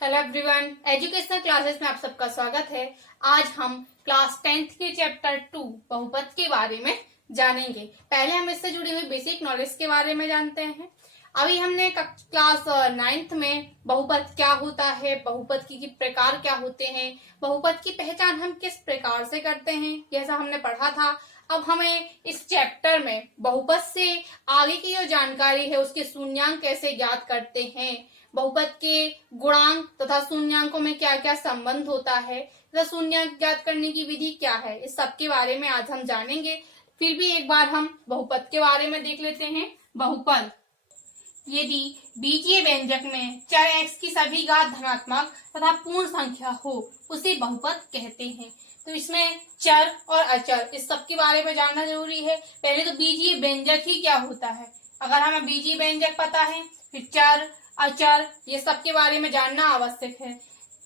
Hello everyone, educational classes में आप सबका स्वागत है। आज हम क्लास 10th के चैप्टर 2 बहुपद के बारे में जानेंगे। पहले हम इससे जुड़ी हुई बेसिक नॉलेज के बारे में जानते हैं। अभी हमने क्लास 9th में बहुपद क्या होता है, बहुपद की प्रकार क्या होते हैं, बहुपद की पहचान हम किस प्रकार से करते हैं, यह सब हमने पढ़ा था। अब हमें इस चैप्टर में बहुपद से आगे की जो जानकारी है उसके शून्यांक कैसे ज्ञात करते हैं, बहुपद के गुणांक तथा शून्यांकों में क्या क्या संबंध होता है तथा शून्यांक ज्ञात करने की विधि क्या है, इस सब के बारे में आज हम जानेंगे। फिर भी एक बार हम बहुपद के बारे में देख लेते हैं। बहुपद यदि बीजीय व्यंजक में चर x की सभी घात धनात्मक तथा पूर्ण संख्या हो उसे बहुपद कहते हैं। तो इसमें चर और अचर इस सब के बारे में जानना जरूरी है। पहले तो बीजीय व्यंजक ही क्या होता है, अगर हमें बीजीय व्यंजक पता है फिर चर अचर ये सब के बारे में जानना आवश्यक है।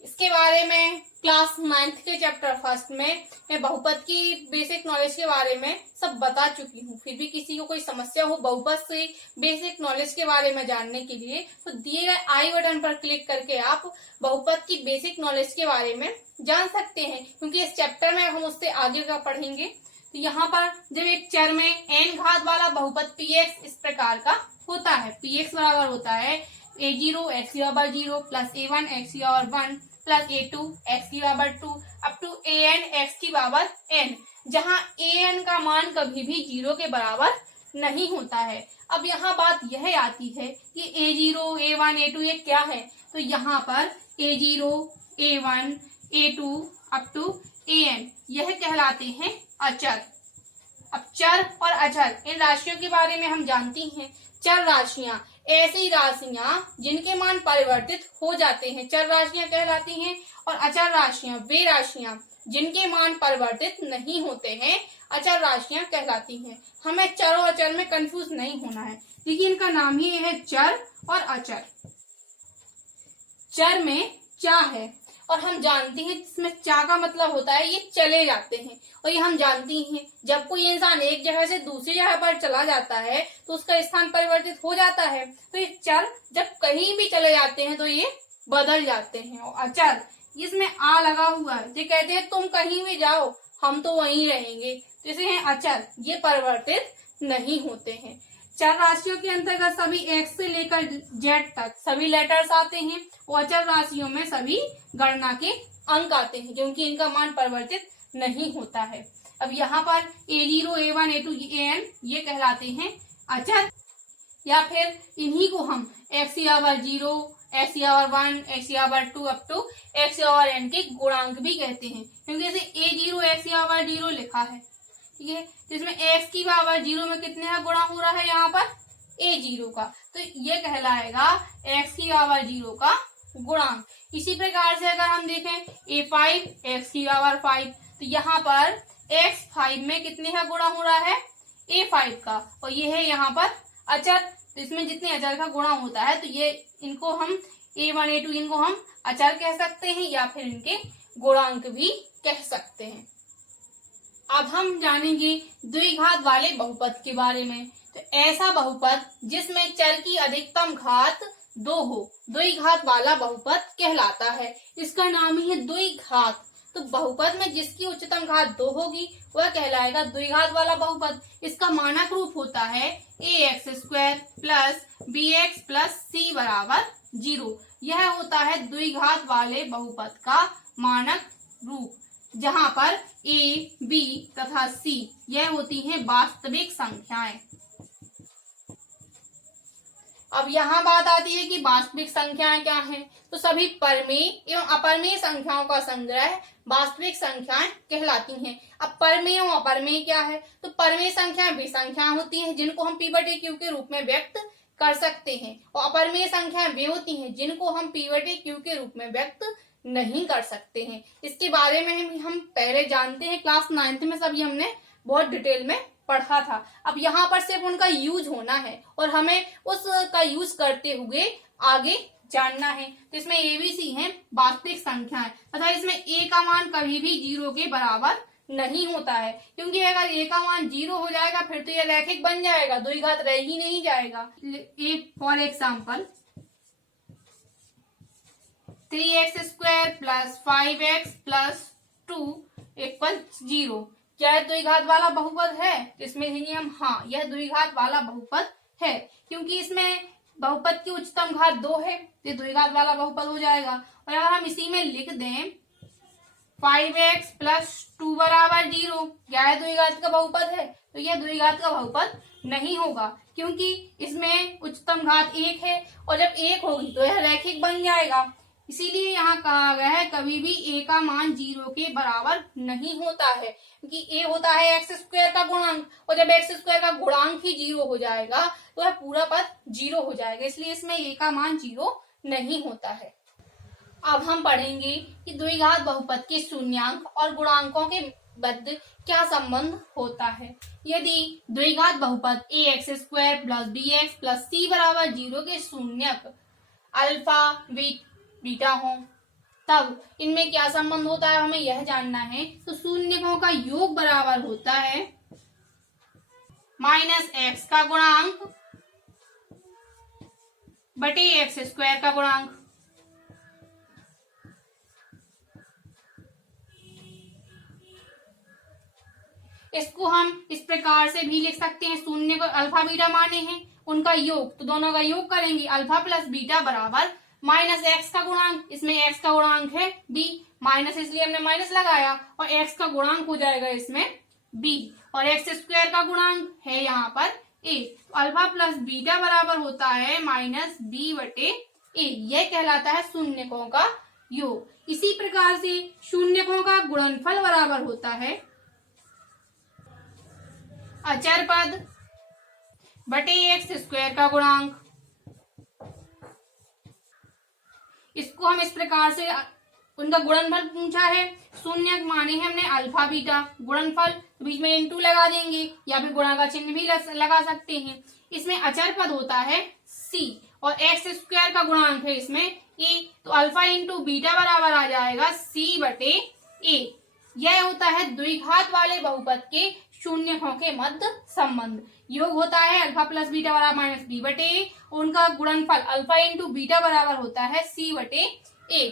इसके बारे में क्लास 9th के चैप्टर 1 में मैं बहुपद की बेसिक नॉलेज के बारे में सब बता चुकी हूँ। फिर भी किसी को कोई समस्या हो बहुपद से बेसिक नॉलेज के बारे में जानने के लिए तो दिए गए आई बटन पर क्लिक करके आप बहुपद की बेसिक नॉलेज के बारे में जान सकते हैं, क्योंकि इस चैप्टर में हम उससे आगे का पढ़ेंगे। तो यहाँ पर जब एक चर में n घात वाला बहुपद px इस प्रकार का होता है, px बराबर होता है a0 x की बराबर 0 प्लस a1 x की बराबर 1 प्लस a2 x की बराबर 2 अप टू an x की बराबर n, जहाँ an का मान कभी भी 0 के बराबर नहीं होता है। अब यहाँ बात यह आती है कि a0 a1 a2 ये क्या है, तो यहाँ पर a0 a1 a2 up to an यह कहलाते हैं अचर। अब चर और अचर इन राशियों के बारे में हम जानती हैं। चर राशियां ऐसी राशियां जिनके मान परिवर्तित हो जाते हैं, चर राशियां कहलाती हैं। और अचर राशियां वे राशियां जिनके मान परिवर्तित नहीं होते हैं, अचर राशियां कहलाती हैं। हमें चर और अचर में कंफ्यूज नहीं होना है, देखिए इनका नाम ही है चर और अचर। चर में चा है और हम जानते हैं इसमें चा का मतलब होता है ये चले जाते हैं, और ये हम जानती हैं जब कोई इंसान एक जगह से दूसरी जगह पर चला जाता है तो उसका स्थान परिवर्तित हो जाता है। तो ये चर जब कहीं भी चले जाते हैं तो ये बदल जाते हैं। और अचर इसमें आ लगा हुआ है, ये कहते हैं तुम कहीं भी जाओ हम तो वहीं रहेंगे, तो इसे हैं अचर, ये परिवर्तित नहीं होते हैं। चर राशियों के अंतर्गत सभी x से लेकर z तक सभी लेटर्स आते हैं और अचर राशियों में सभी गणना के अंक आते हैं, क्योंकि इनका मान परिवर्तित नहीं होता है। अब यहाँ पर a0 a1 a2 an ये कहलाते हैं अचर, या फिर इन्हीं को हम x की बराबर 0 x की बराबर 1 x की बराबर 2 अप टू x की बराबर n के गुणांक भी कहते हैं, क्योंकि इसे a0 x की बराबर 0 लिखा है, ठीक है। तो इसमें x की बराबर 0 में कितने का गुणा हो रहा है यहाँ पर a0 का, तो ये कहलाएगा x की बराबर 0 का गुणांक। इसी प्रकार से अगर हम देखें a5 x की बराबर 5, तो यहाँ पर x5 में कितने का गुणा हो रहा है a5 का, और ये है यहाँ पर अचर। तो इसमें जितने अचर का गुणा होता है तो ये इनको हम a1 a2 इनको हम अचर कह सकते हैं या फिर इनके गुणांक भी कह सकते हैं। अब हम जानेंगे द्विघात वाले बहुपद के बारे में। तो ऐसा बहुपद जिसमें चर की अधिकतम घात 2 हो, द्विघात वाला बहुपद कहलाता है। इसका नाम ही है द्विघात। तो बहुपद में जिसकी उच्चतम घात 2 होगी वह कहलाएगा द्विघात वाला बहुपद। इसका मानक रूप होता है ax² plus bx plus c बराबर 0। यह होता है द्विघात वाले बहुपद का मानक रूप, जहां पर a, b तथा c यह होती हैं वास्तविक संख्याएं। अब यहाँ बात आती है कि वास्तविक संख्याएं क्या हैं, तो सभी परमेय एवं अपरमेय संख्याओं का संग्रह वास्तविक संख्याएं कहलाती हैं। अब परमेय एवं अपरमेय क्या है, तो परमेय संख्याएं वे संख्याएं होती हैं जिनको हम p/q के रूप में व्यक्त कर सकते हैं, और अपरमेय संख्याएं वे होती हैं जिनको हम p/q के रूप में व्यक्त नहीं कर सकते हैं। इसके बारे में हम पहले जानते हैं, क्लास 9th में सभी हमने बहुत डिटेल में पढ़ा था। अब यहाँ पर सिर्फ उनका यूज होना है और हमें उसका यूज करते हुए आगे जानना है। तो इसमें ABC है वास्तविक संख्याएं, तथा इसमें a का मान कभी भी 0 के बराबर नहीं होता है, क्योंकि अगर a का मान 0 हो जाएगा फिर तो यह रैखिक बन जाएगा, द्विघात रह ही नहीं जाएगा। For example 3x² plus 5x plus 2 equal 0। क्या यह द्विघात वाला बहुपद है? इसमें देखेंगे हम, हाँ यह द्विघात वाला बहुपद है, क्योंकि इसमें बहुपद की उच्चतम घात 2 है, तो द्विघात वाला बहुपद हो जाएगा। और अगर हम इसी में लिख दें 5x प्लस 2 बराबर 0, क्या यह द्विघात का बहुपद है? तो यह द्विघात का बहुपद नहीं होगा, क्योंकि इसमें उच्चतम घात 1 है, और जब 1 होगी तो यह रैखिक बन जाएगा। इसीलिए यहाँ कहा गया है कभी भी a का मान 0 के बराबर नहीं होता है, क्योंकि a होता है x² का गुणांक, और जब x² का गुणांक ही 0 हो जाएगा तो यह पूरा पद 0 हो जाएगा, इसलिए इसमें a का मान 0 नहीं होता है। अब हम पढ़ेंगे कि द्विघात बहुपद के शून्यांक और गुणांकों के मध्य क्या संबंध होता है। यदि द्विघात बहुपद ax² plus bx plus c बराबर 0 के शून्यक अल्फा बीटा हो, तब इनमें क्या संबंध होता है हमें यह जानना है। तो शून्यकों का योग बराबर होता है -x का गुणांक बटे x² का गुणांक। इसको हम इस प्रकार से भी लिख सकते हैं, शून्य को अल्फा बीटा माने हैं, उनका योग, तो दोनों का योग करेंगे, अल्फा प्लस बीटा बराबर -x का गुणांक, इसमें x का गुणांक है b, माइनस इसलिए हमने माइनस लगाया, और x का गुणांक हो जाएगा इसमें b, और x² का गुणांक है यहाँ पर a, तो अल्फा प्लस बीटा बराबर होता है -b बटे a, यह कहलाता है शून्यकों का योग। इसी प्रकार से शून्यकों का गुणनफल बराबर होता है अचर पद बटे x² का गुणांक। इसको हम इस प्रकार से, उनका गुणनफल पूछा है, शून्य माने हमने अल्फा बीटा, गुणनफल बीच में इनटू लगा देंगे, या फिर गुणा का चिन्ह भी लगा सकते हैं। इसमें अचर पद होता है c, और x² का गुणांक है इसमें a, तो अल्फा इंटू बीटा बराबर आ जाएगा c बटे a। यह होता है द्विघात वाले बहुपद के शून्यकों के मध्य संबंध। योग होता है अल्फा प्लस बीटा बराबर -b बटे a, उनका गुणनफल अल्फा इंटू बीटा बराबर होता है c बटे a।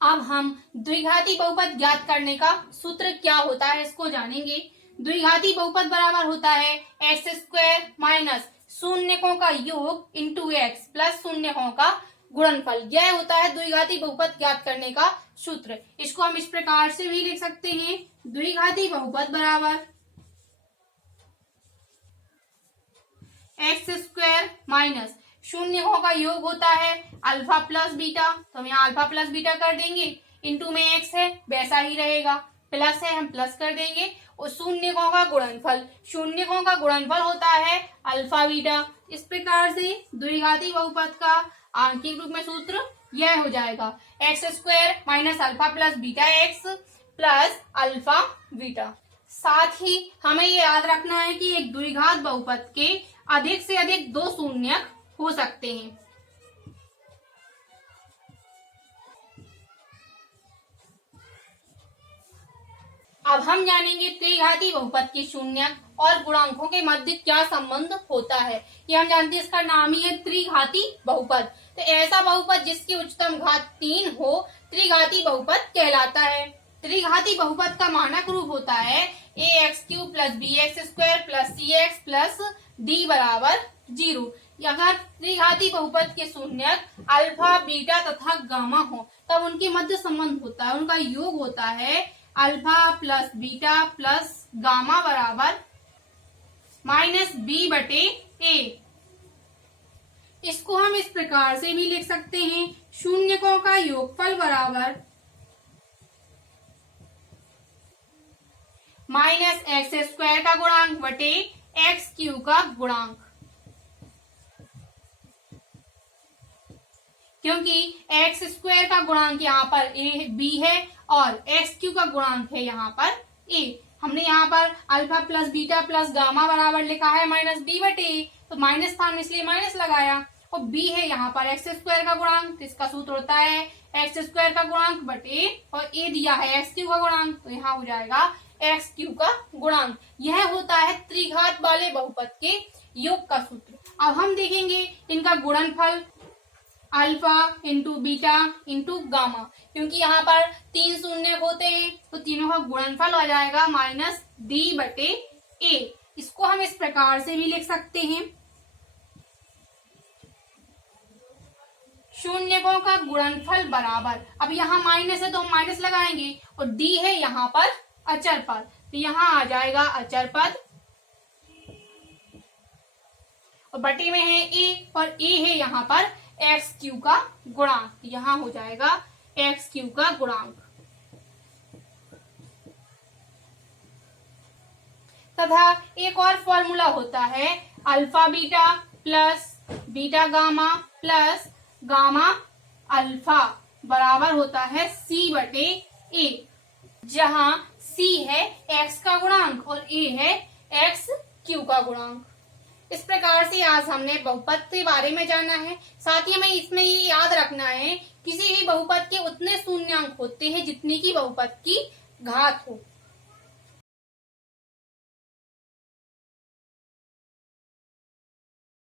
अब हम द्विघाती बहुपद ज्ञात करने का सूत्र क्या होता है इसको जानेंगे। द्विघाती बहुपद बराबर होता है x² माइनस शून्यकों का योग इंटू x प्लस शून्यकों का गुणनफल। यह होता है द्विघाती बहुपद ज्ञात करने का सूत्र। इसको हम इस प्रकार से भी लिख सकते हैं, द्विघाती बहुपद बराबर x² माइनस शून्यकों का योग होता है अल्फा प्लस बीटा, तो हम यहाँ अल्फा प्लस बीटा कर देंगे, इंटू में x है वैसा ही रहेगा, प्लस है हम प्लस कर देंगे, और शून्यकों का गुणनफल, शून्यकों का गुणनफल होता है अल्फा बीटा। इस प्रकार से द्विघाती बहुपद का आंकिक रूप में सूत्र यह हो जाएगा x² minus alpha plus beta x plus alpha beta. साथ ही हमें ये याद रखना है कि एक द्विघात बहुपद के अधिक से अधिक 2 शून्यक हो सकते हैं। अब हम जानेंगे त्रिघाती बहुपद के शून्यक और गुणांकों के मध्य क्या संबंध होता है। ये हम जानते हैं, इसका नाम ही है त्रिघाती बहुपद। तो ऐसा बहुपद जिसकी उच्चतम घात 3 हो त्रिघाती बहुपद कहलाता है। त्रिघाती बहुपद का मानक रूप होता है ax³ plus bx² plus cx plus d बराबर 0। अगर त्रिघाती बहुपद के शून्यक अल्फा बीटा तथा गामा हो तब उनके मध्य संबंध होता है, उनका योग होता है alpha plus beta plus gamma बराबर -b बटे a। इसको हम इस प्रकार से भी लिख सकते हैं, शून्यकों का योगफल बराबर -x² का गुणांक बटे x³ का गुणांक। क्योंकि x² का गुणांक यहाँ पर b है और x³ का गुणांक है यहाँ पर a। हमने यहाँ पर alpha plus beta plus gamma बराबर लिखा है -b बटे a, तो माइनस था इसलिए माइनस लगाया, और b है यहाँ पर x² का गुणांक, तो इसका सूत्र होता है x² का गुणांक बटे और a दिया है x³ का गुणांक, तो यहाँ हो जाएगा x³ का गुणांक। यह होता है त्रिघात वाले बहुपद के योग का सूत्र। अब हम देखेंगे इनका गुणनफल alpha into beta into gamma, क्योंकि यहाँ पर 3 शून्य होते हैं तो तीनों का गुणनफल आ जाएगा माइनस डी बटे ए। इसको हम इस प्रकार से भी लिख सकते हैं, शून्यकों का गुणनफल बराबर, अब यहाँ माइनस है तो हम माइनस लगाएंगे और डी है यहाँ पर अचर पद, तो यहाँ आ जाएगा अचर पद और बटे में है ए और ए है यहाँ पर एक्स क्यू का गुणांक, यहाँ हो जाएगा एक्स क्यू का गुणांक। तथा एक और फॉर्मूला होता है alpha beta plus beta gamma plus gamma alpha बराबर होता है सी बटे ए, जहां सी है एक्स का गुणांक और ए है एक्स क्यू का गुणांक। इस प्रकार से आज हमने बहुपद के बारे में जाना है। साथ ही हमें इसमें ये याद रखना है किसी भी बहुपद के उतने शून्यांक होते हैं जितने की बहुपद की घात हो।